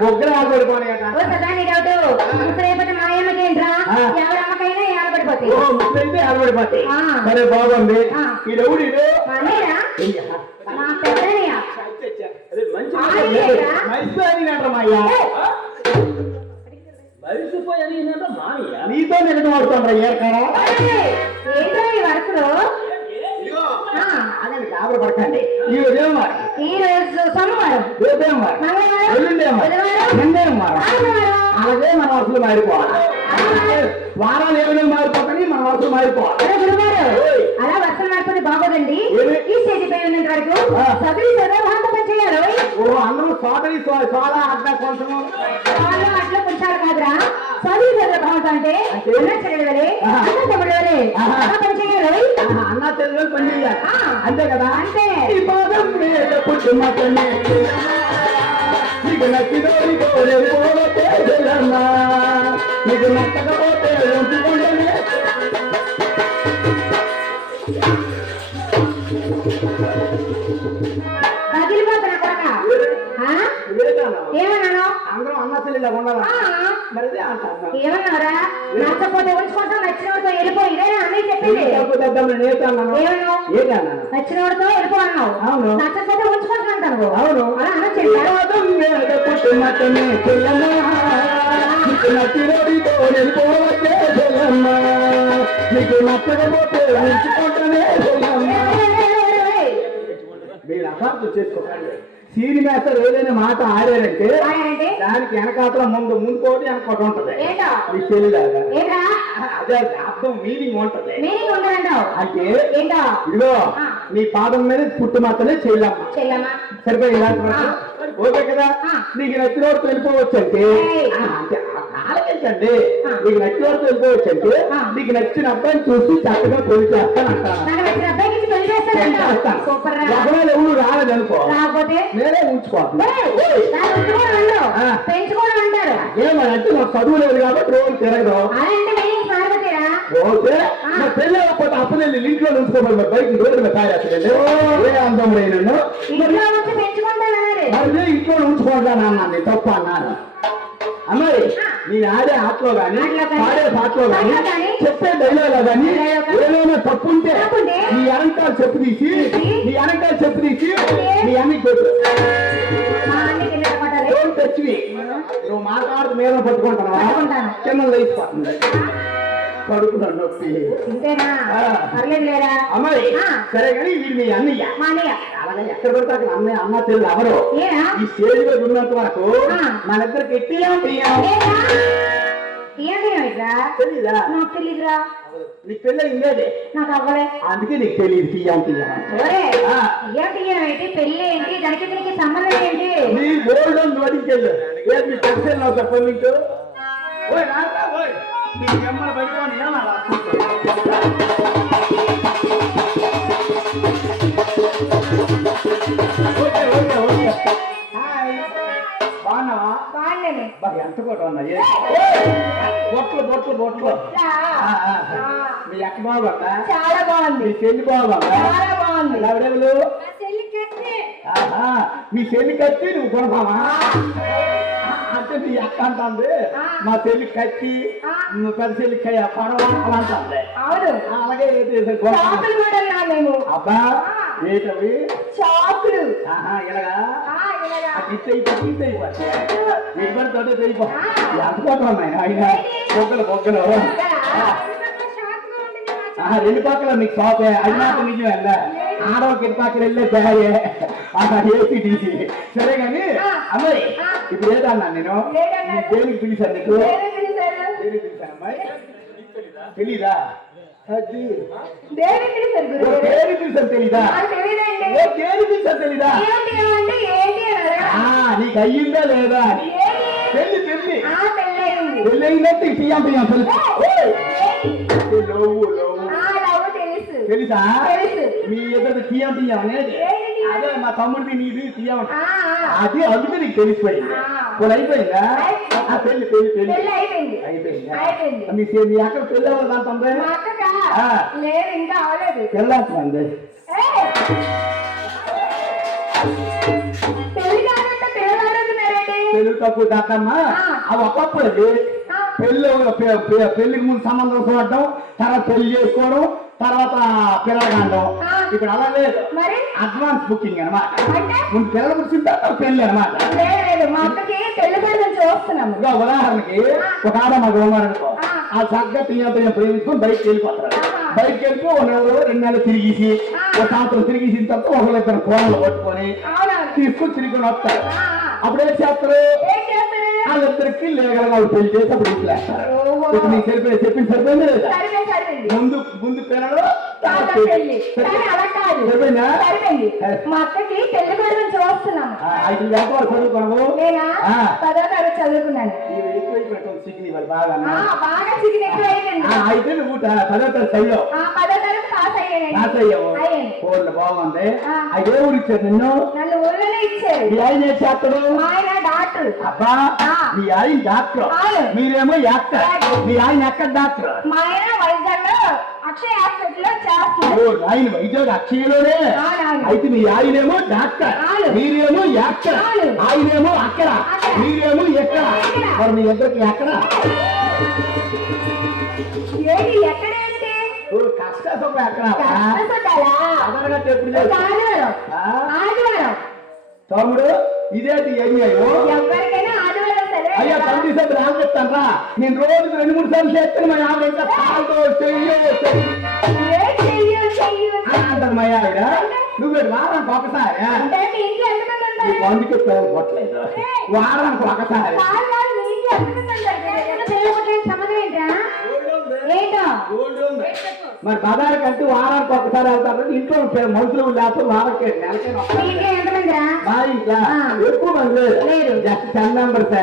బొగ్గలు ఆడబడిపోయినాయట. ముసరైపోతే మా అమ్మకేంట్రా ఎవరమ్మకైనా ఆడబడిపోతాయి. ముసరైతే ఆడబడిపోతాయి. సరే బాగుంది. ఈ ఎవడు మా పెద్దయ్య నీతో నిజం ఆడుతాను ఏర్కాడా ఏంటో ఈ వరుసలో అదే గాబర పడకండి. ఈ రోజు సోమవారం అలాగే మన వరుసలు మారిపోవాలి. వారాలు ఏమైనా మారిపోతాయి, మన వరుసలు మారిపోవాలి. అలా వరుసలు మారిపోతే బాగోదండి. ఈ స్టేజ్ పై ఉన్నంత వరకు సదరి చదవడం చేయాలి. అందరూ సోదరి సోలా అడ్డ కొంచెము అట్లా కొంచెం కాదురా. సదరి చదవడం అంటే అన్న చెల్లెలే అన్న తమ్ముడలే పని చేయాలి. అన్న చెల్లెలు పని చేయాలి. అంతే కదా. అంటే నీకు నచ్చిదో నీకు నచ్చకపోతే ఉంచుకుంటే ఏమన్నాను అందరం అన్న చెల్లెలా ఉండాలా మరి ఏమన్నారా? నచ్చపోతే ఉంచుకుంటాం, నచ్చినోడితో వెళ్ళిపో. ఇదేనా అన్నయ్య చెప్పింది. నచ్చినోడితో వెళ్ళిపో అన్నావు. అవును. నచ్చకపోతే ఉంచుకుంటాను. అవును. అలా అన్న చెప్పాను. నీకు నచ్చకపోతే ఉంచుకుంటానే మీరు అపార్థం చేసుకోకండి. సీని మేస్తారు ఏదైనా మాట ఆడారంటే దానికి వెనకాతల ముందు కోటి వెనకోటి ఉంటది. మీ చెల్లిలాగా అదే అర్థం మీనింగ్ ఉంటది. అంటే ఇదిగో నీ పాదం మీద పుట్టు మాత్రమే చెల్లమ్మ. సరిపోయి ఓకే కదా. నీకు నచ్చిన వాడితో వెళ్ళిపోవచ్చు అంటే ఆలోచించండి. నీకు నచ్చిన వాడితో వెళ్ళిపోవచ్చు అంటే నీకు నచ్చిన అబ్బాయిని చూసి చక్కగా పెళ్లి చేస్తానంటాను. ఎవరు రాలేదనుకో నేనే ఉంచుకోవాలి. ఏమంటే నాకు చదువు లేదు కాబట్టి రోజు తిరగదు. ఓకే పెళ్ళి అవ్వకపోతే అప్పుడు నేను ఇంట్లో ఉంచుకోవాలి. బయట రోజు తయారేస్తానండి. ఏ అందం లేదు మరి ఇంట్లో ఉంచుకుంటాను అన్నాను. తప్పు అన్నాను. అమ్మాయి నీ ఆడే ఆటలో గాని పాడే పాటలో గాని చెప్పే డైలాగ్ గాని ఏదైనా తప్పు ఉంటే నీ వెనకాల చెప్పు తీసి నీ అన్ని తెచ్చి నువ్వు మాట్లాడుతూ మీద పట్టుకుంటావా కింద లేచిపోతుంది. కడుపున నొప్పి. అమ్మాయి సరే కానీ వీడు మీ అన్నయ్య. అలాగే ఎక్కడ పడితే అక్కడ అన్నయ్య అన్న చెల్లి ఎవరు ఈ స్టేజ్ మీద ఉన్నంత వరకు మన ఇద్దరికి ఎట్టియా తెలీదా? నీకు పెళ్ళి అయిందే నాకు అవ్వలే. అందుకే నీకు తెలియదు తీయం పెళ్లి ఏంటి దానికి దీనికి సంబంధం ఏంటి? నీ గోల్డ్ నోటికెళ్ళు మీ పక్షులు నాకు చెప్పండి. మీకు నీకు ఎమ్మలు పడిపోని బాగున్నావా? ఎంత కూడా ఉన్నాయి బొట్లు మీ అక్క బాగుందా? చాలా బాగుంది. మీ చెల్లి బాగుందా? చాలా బాగుంది. ఎవడెవరు? మీ చెల్లి కత్తి నువ్వు కొనసామా అంటే నీ అక్క అంటుంది మా చెల్లి కత్తి పెద్ద చెల్లి పడవ అంటుంది. అలాగే అబ్బా ఏంటవి చాకులు ఇలాగా ఇబ్బందితో తెలిపో ఎంతపోతున్నాయి ఆయన బొగ్గలు రెండు పక్కల నీకు షాపే. అది నాకు నిజం వెళ్ళా ఆడవాళ్ళకి ఇటు పక్కన వెళ్ళే తయారే ఏసీ తీసి. సరే కానీ అమ్మాయి ఇప్పుడు ఏదన్నా నేను దేనికి పిలిచాను? నీకు దేనికి పిలిచాను అమ్మాయి? తెలీదా? దేనికి పిలిచాను తెలీదా? నీకు అయ్యిందా లేదా అని పెళ్ళి అయిందంటే పియ్యం తెలుసా? మీ ఇద్దరు తీయం అనేది అదే మా తమ్ముడిది నీది తీయం అది అందుకే నీకు తెలిసిపోయింది. ఇప్పుడు అయిపోయిందా పెళ్లి? అయిపోయిందా? మీ అక్కడ పెళ్ళి అవ్వదంటే పెళ్ళాల్సింది. తెలుగు తక్కువ దాకమ్మా అవి ఒకప్పుడు పెళ్లికి ముందు సంబంధం చూడటం, తర్వాత పెళ్లి చేసుకోవడం, తర్వాత పిల్లలు కాండం. ఇప్పుడు అలా లేదు, మరి అడ్వాన్స్ బుకింగ్ అనమాట. అంటే ముందు పిల్లలు పుట్టిన తర్వాత పెళ్లి అనమాట. లేదు, మా అక్కకి పెళ్లి కొడుకుని చూస్తున్నాము. ఇంకా ఉదాహరణకి ఒక ఆడ మగ ఉన్నారనుకో, ఆ చక్కగా తీయతో ప్రేమించుకొని బయటకు వెళ్ళిపోతారు. బయటకు వెళ్ళిపో 1 నెల 2 నెలలు తిరిగేసి, ఒక సంవత్సరం తిరిగేసిన తర్వాత ఒకళ్ళు ఇద్దరు కోణలు పట్టుకొని తీసుకొని తిరిగి వస్తారు. అప్పుడు ఏం చేస్తారు? వాళ్ళిద్దరికి లేగలగా పెళ్లి చేసి అప్పుడు ఇంట్లేస్తారు. ఇప్పుడు నీకు చెప్పింది సరిపోయింది లేదా? ముందు పిల్లలు మా అక్కకి పెళ్లి కొడుకుని చూస్తున్నాము. 5 వ్యాపారం చదువుకోవడము నేనా 10వ తరగతి చదువుకున్నాను. బాగా చికెన్ ఎక్కువ అయ్యింది. అయితే నువ్వు 10వ తరగతి చదివావు. 10వ తరగతి పాస్ అయ్యావు. ఫోన్లు బాగుంది. అయితే ఏ ఊరు ఇచ్చారు నిన్ను? నన్ను ఊళ్ళోనే ఇచ్చారు. మీ ఆయన ఏం చేస్తాడు? ఆయన డాక్టర్. అబ్బా, మీ ఆయన డాక్టర్, మీరేమో యాక్టర్. మీ ఆయన ఎక్కడ డాక్టర్? మా ఆయన వైజాగ్ లో అక్షయ హాస్పిటల్ లో చేస్తారు. ఆయన వైజాగ్ అక్షయలోనే. అయితే మీ ఆయనేమో డాక్టర్, మీరేమో యాక్టర్. ఆయనేమో అక్కడ, మీరేమో ఎక్కడ. మరి మీ ఇద్దరికి ఎక్కడ? ఏంటి ఎక్కడేంటి? కష్ట సుఖం ఎక్కడ? అదనగట్టు ఎప్పుడు ఆదివారం. తమ్ముడు ఇదేంటి అయ్యాయో? ఎవరికైనా ఆదివారం సరే. అయ్యా తమ్ముడి సార్ రాము చెప్తాను రా. నేను రోజు 2-3 సార్లు చేస్తాను. మా ఆవిడ ఇంకా కాల్తో అంటారు మా ఆవిడ. నువ్వు వారానికి ఒకసారి అందుకే పేరు కొట్టలేదు. వారానికి ఒకసారి మరి బజార్ కంటే వారానికి ఒకసారి వెళ్తారు. ఇంట్లో మనుషులు లేకపోతే వారానికి నెలకే. మా ఇంట్లో ఎక్కువ మంది లేదు, జస్ట్ 10 మెంబర్స్.